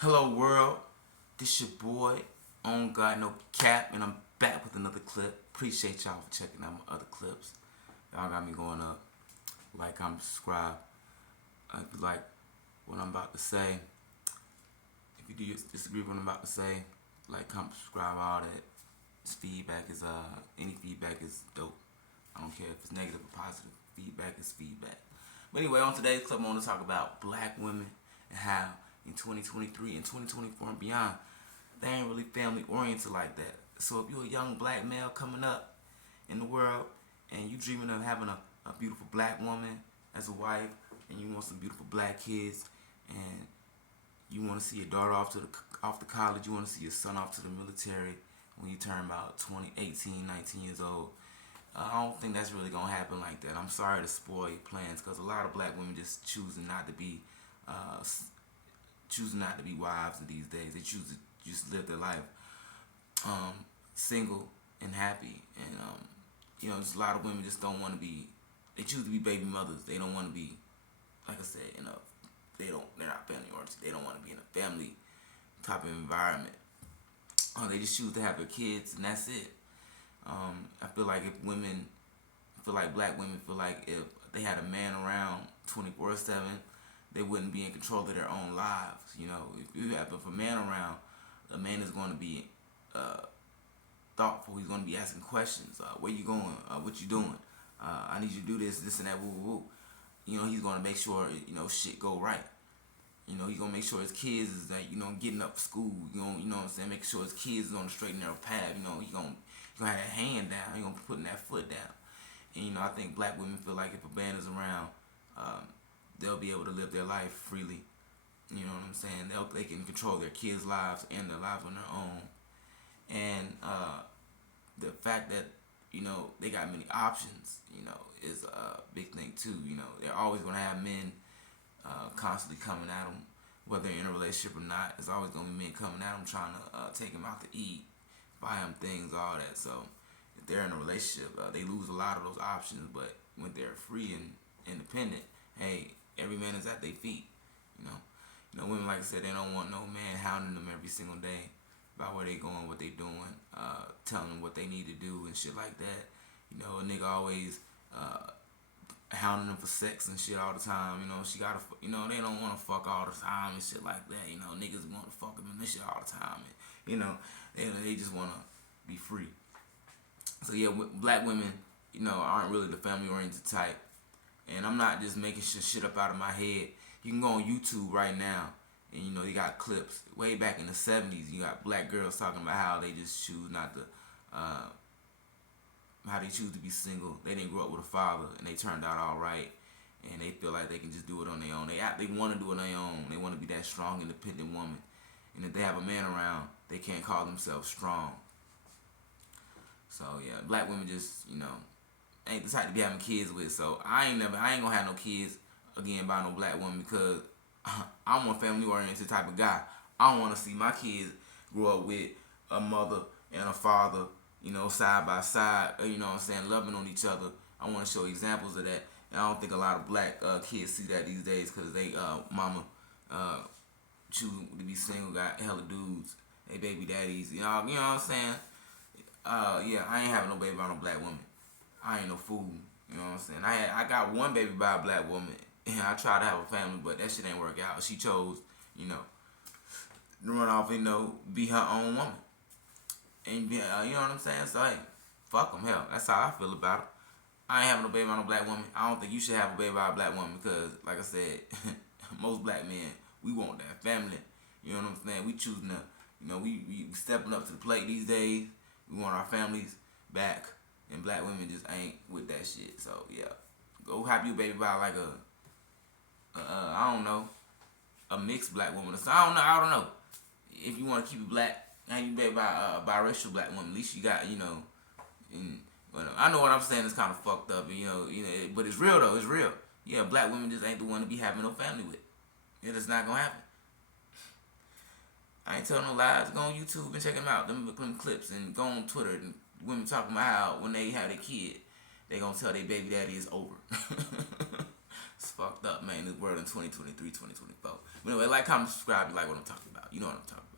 Hello world, this your boy, On God No Cap, and I'm back with another clip. Appreciate y'all for checking out my other clips. Y'all got me going up. Like, comment, subscribe. If you like what I'm about to say, if you do disagree with what I'm about to say, like, comment, subscribe, all that. This feedback is any feedback is dope. I don't care if it's negative or positive. Feedback is feedback. But anyway, on today's clip, I want to talk about black women and how in 2023 and 2024 and beyond, they ain't really family oriented like that. So if you're a young black male coming up in the world and you dreaming of having a beautiful black woman as a wife, and you want some beautiful black kids, and you want to see your daughter off to college, you want to see your son off to the military when you turn about 20, 18, 19 years old. I don't think that's really gonna happen like that. I'm sorry to spoil your plans, because a lot of black women just uh, choosing not to be wives in these days. They choose to just live their life um, single and happy, and just a lot of women just don't want to be. They choose to be baby mothers. They don't want to be, like I said, they're not family oriented. They don't want to be in a family type of environment. They just choose to have their kids, and that's it. I feel like black women feel like if they had a man around 24/7, they wouldn't be in control of their own lives. If a man around, a man is going to be uh, thoughtful. He's going to be asking questions. Where you going? What you doing? I need you to do this, this, and that. Woo, woo, woo. He's going to make sure shit go right. He's gonna make sure his kids is like, getting up for school. What I'm saying, making sure his kids is on the straight and narrow path. He gonna have that hand down. He gonna be putting that foot down. And I think black women feel like if a man is around, they'll be able to live their life freely. You know what I'm saying? They can control their kids' lives and their lives on their own. And the fact that they got many options, is a big thing too. They're always gonna have men constantly coming at them, whether they're in a relationship or not. There's always gonna be men coming at them trying to take them out to eat, buy them things, all that. So if they're in a relationship, they lose a lot of those options. But when they're free and independent, hey, every man is at their feet. You know, women, like I said, they don't want no man hounding them every single day about where they going, what they doing, telling them what they need to do and shit like that. A nigga always hounding them for sex and shit all the time. She gotta, they don't want to fuck all the time and shit like that. Niggas want to fuck them and this shit all the time. And, they just want to be free. So yeah, black women, aren't really the family oriented type. And I'm not just making shit up out of my head. You can go on YouTube right now, and you got clips way back in the '70s. You got black girls talking about how they just choose not to. How they choose to be single. They didn't grow up with a father, and they turned out all right, and they feel like they can just do it on their own. They want to do it on their own. They want to be that strong, independent woman. And if they have a man around, they can't call themselves strong. So yeah, black women just ain't the type to be having kids with. So I ain't gonna have no kids again by no black woman, because I'm a family oriented type of guy. I want to see my kids grow up with a mother and a father, side by side, what I'm saying, loving on each other. I want to show examples of that. And I don't think a lot of black kids see that these days, because they mama choosing to be single, got hella dudes, they baby daddies, what I'm saying. Yeah, I ain't having no baby by no black woman. I ain't no fool. You know what I'm saying? I got one baby by a black woman, and I tried to have a family, but that shit ain't work out. She chose, to run off and be her own woman, and you know what I'm saying. So hey, fuck them. Hell, that's how I feel about it. I ain't having no baby by no black woman. I don't think you should have a baby by a black woman, because, like I said, most black men, we want that family. You know what I'm saying? We choosing to, we stepping up to the plate these days. We want our families back, and black women just ain't with that shit. So yeah, go have you a baby by like I don't know, a mixed black woman or something. I don't know. If you want to keep it black, have you baby by a biracial black woman. At least you got And, but I know what I'm saying is kind of fucked up, but it's real though. It's real. Yeah, black women just ain't the one to be having no family with. It's just not gonna happen. I ain't telling no lies. Go on YouTube and check them out. Them clips, and go on Twitter. And women talking about how when they have a kid, they gonna tell their baby daddy it's over. It's fucked up, man. This world in 2023, 2024. Anyway, like, comment, subscribe. You like what I'm talking about. You know what I'm talking about.